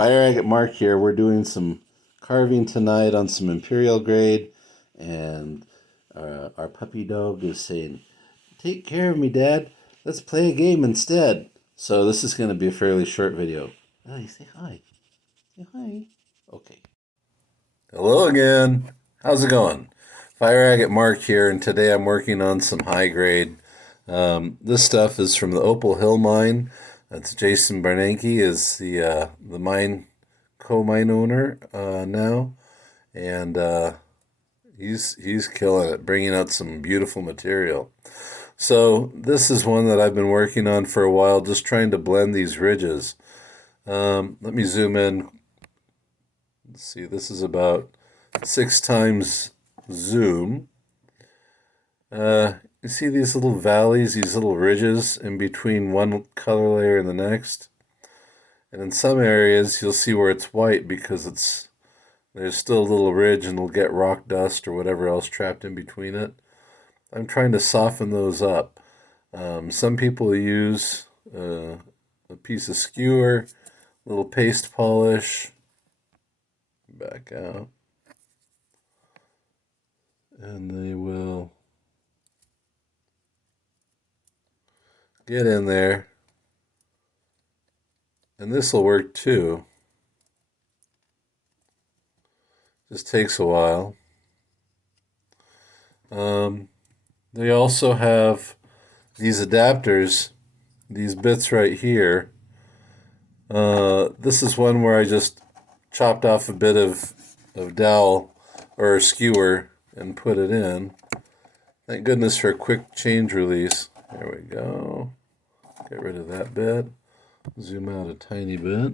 Fire Agate Mark here. We're doing some carving tonight on some Imperial grade, and our puppy dog is saying, "Take care of me, Dad. Let's play a game instead." So this is going to be a fairly short video. Oh, say hi. Say hi. Okay. Hello again. How's it going? Fire Agate Mark here, and today I'm working on some high grade. This stuff is from the Opal Hill mine. That's Jason Bernanke is the mine co-mine owner now, and he's killing it, bringing out some beautiful material. So this is one that I've been working on for a while, just trying to blend these ridges. Let me zoom in. Let's see, this is about 6 times zoom. You see these little valleys, these little ridges in between one color layer and the next? And in some areas, you'll see where it's white because there's still a little ridge and it'll get rock dust or whatever else trapped in between it. I'm trying to soften those up. Some people use a piece of skewer, a little paste polish, back out, and they will get in there, and this will work too. Just takes a while. They also have these adapters, these bits right here. This is one where I just chopped off a bit of dowel or a skewer and put it in. Thank goodness for a quick change release. There we go. Get rid of that bit. Zoom out a tiny bit.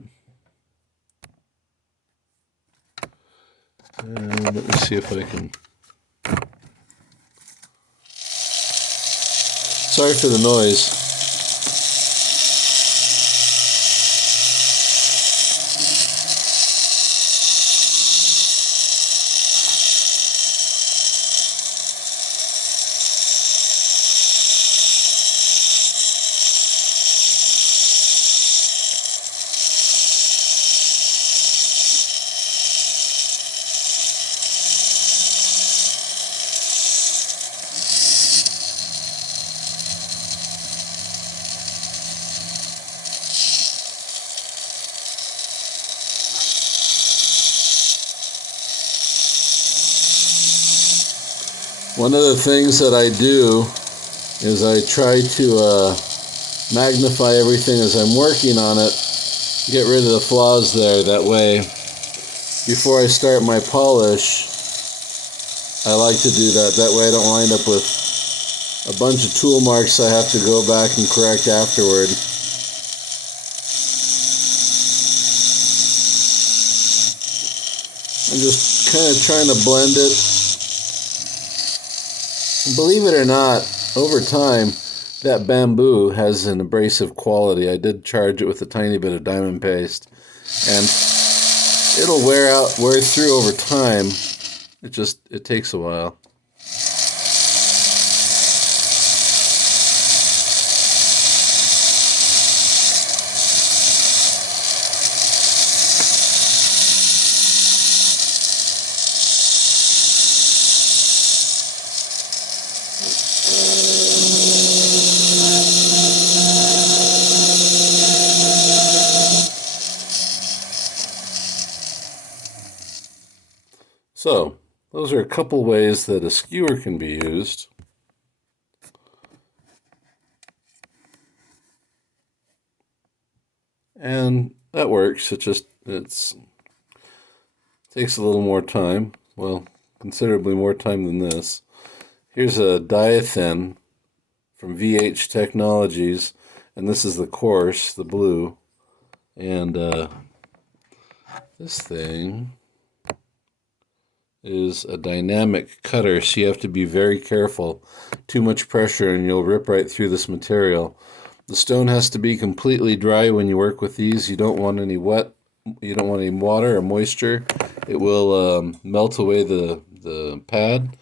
And let me see if I can. Sorry for the noise. One of the things that I do is I try to magnify everything as I'm working on it, get rid of the flaws there. That way, before I start my polish, I like to do that. That way I don't wind up with a bunch of tool marks I have to go back and correct afterward. I'm just kind of trying to blend it. Believe it or not, over time, that bamboo has an abrasive quality. I did charge it with a tiny bit of diamond paste, and it'll wear through over time. It takes a while. So, those are a couple ways that a skewer can be used. And that works. It takes a little more time. Well, considerably more time than this. Here's a diathin from VH Technologies, and this is the coarse, the blue. And this thing is a dynamic cutter, so you have to be very careful. Too much pressure and you'll rip right through this material. The stone has to be completely dry when you work with these. You don't want any you don't want any water or moisture. It will melt away the pad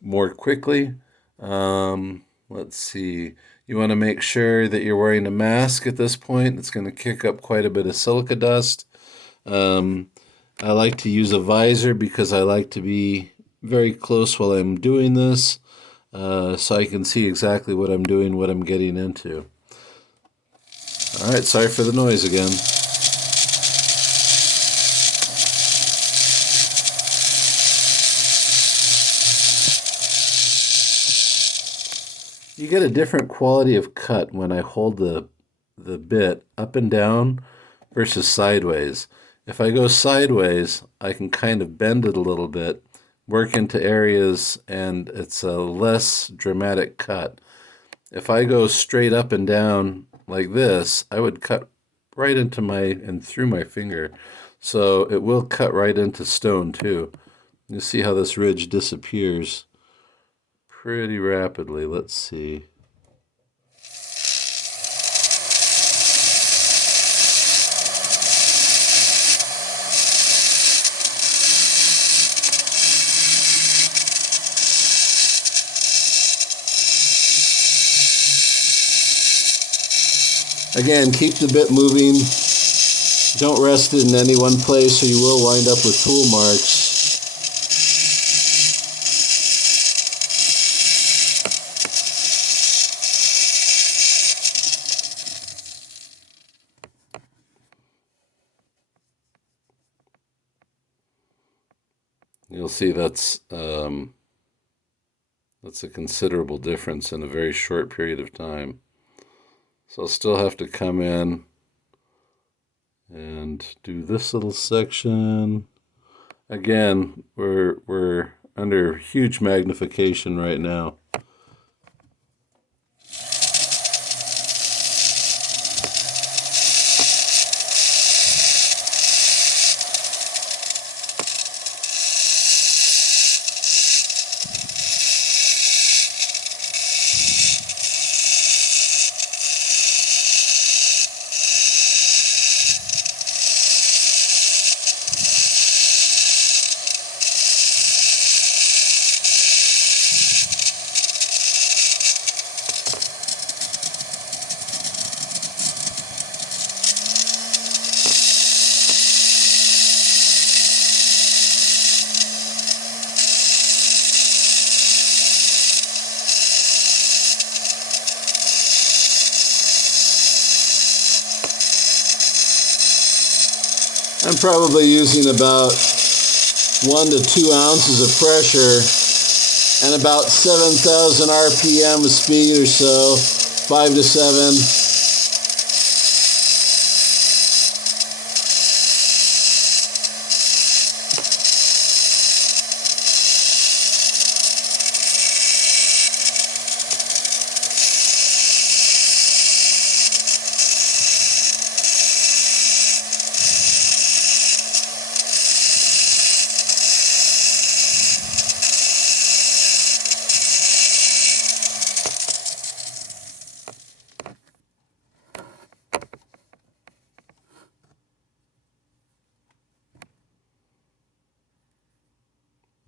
more quickly. Let's see. You want to make sure that you're wearing a mask at this point. It's going to kick up quite a bit of silica dust. I like to use a visor because I like to be very close while I'm doing this, so I can see exactly what I'm doing, what I'm getting into. All right, sorry for the noise again. You get a different quality of cut when I hold the bit up and down versus sideways. If I go sideways, I can kind of bend it a little bit, work into areas, and it's a less dramatic cut. If I go straight up and down like this, I would cut right into and through my finger. So it will cut right into stone too. You see how this ridge disappears pretty rapidly. Let's see. Again, keep the bit moving. Don't rest it in any one place or you will wind up with tool marks. You'll see that's a considerable difference in a very short period of time. So I'll still have to come in and do this little section. Again, we're under huge magnification right now. I'm probably using about 1 to 2 ounces of pressure and about 7,000 RPM of speed or so, 5 to 7.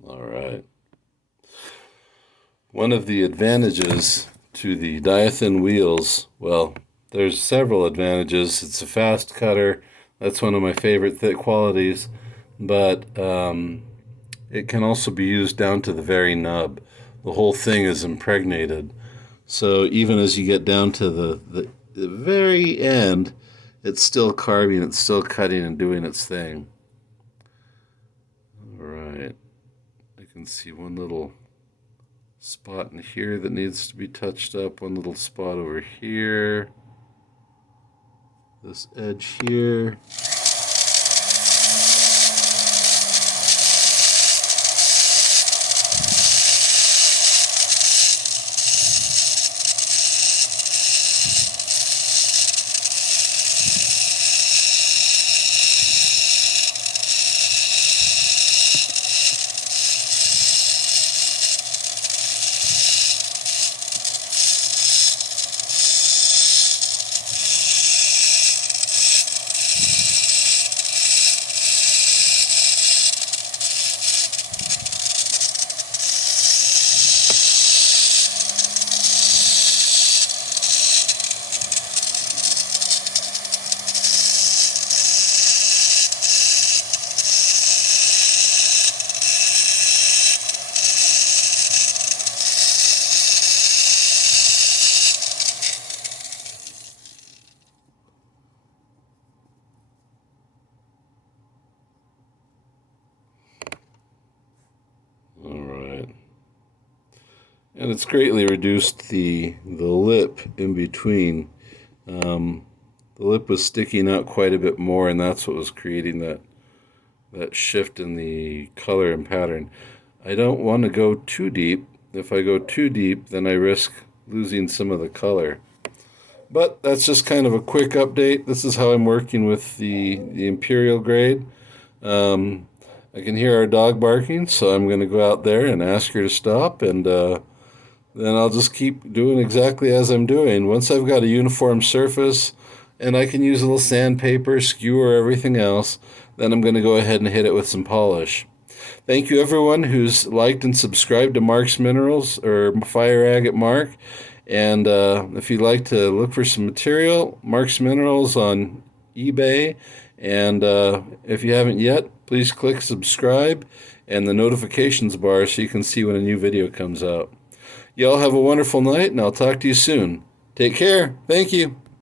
All right. One of the advantages to the diathin wheels, well, there's several advantages. It's a fast cutter. That's one of my favorite thick qualities. But it can also be used down to the very nub. The whole thing is impregnated. So even as you get down to the very end, it's still carving, it's still cutting and doing its thing. All right. I can see one little spot in here that needs to be touched up, one little spot over here, this edge here. And it's greatly reduced the lip in between. The lip was sticking out quite a bit more, and that's what was creating that shift in the color and pattern. I don't want to go too deep. If I go too deep, then I risk losing some of the color. But that's just kind of a quick update. This is how I'm working with the Imperial grade. I can hear our dog barking, so I'm going to go out there and ask her to stop, and then I'll just keep doing exactly as I'm doing. Once I've got a uniform surface and I can use a little sandpaper, skewer, everything else, then I'm going to go ahead and hit it with some polish. Thank you everyone who's liked and subscribed to Mark's Minerals or Fire Agate Mark. And if you'd like to look for some material, Mark's Minerals on eBay. And if you haven't yet, please click subscribe and the notifications bar so you can see when a new video comes out. Y'all have a wonderful night, and I'll talk to you soon. Take care. Thank you.